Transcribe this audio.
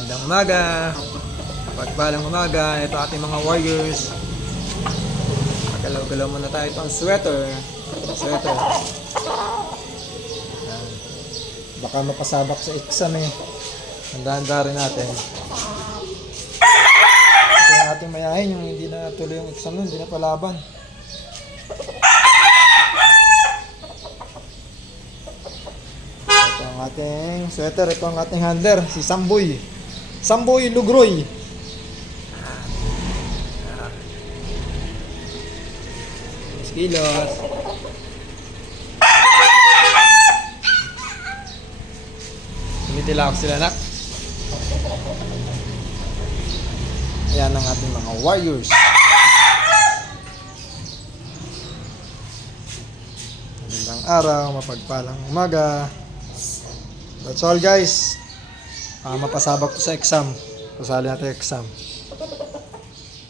Magandang umaga. Pagpalang umaga. Ito ating mga warriors. Magalaw-galaw muna tayo itong sweater. Ayan. Baka mapasabak sa exam eh. Handa-handa rin natin. Ito yung ating mayahin, yung hindi na tuloy yung exam nun, hindi na palaban. Ito ang ating sweater, ito ang ating handler, si Samboy. Samboy Lugroy. Kilos. Tumitila ako sila, nak. Ayan ang ating mga warriors. Magandang araw, mapagpalang umaga. That's all guys. Mapasabak to sa exam. Pasali natin exam.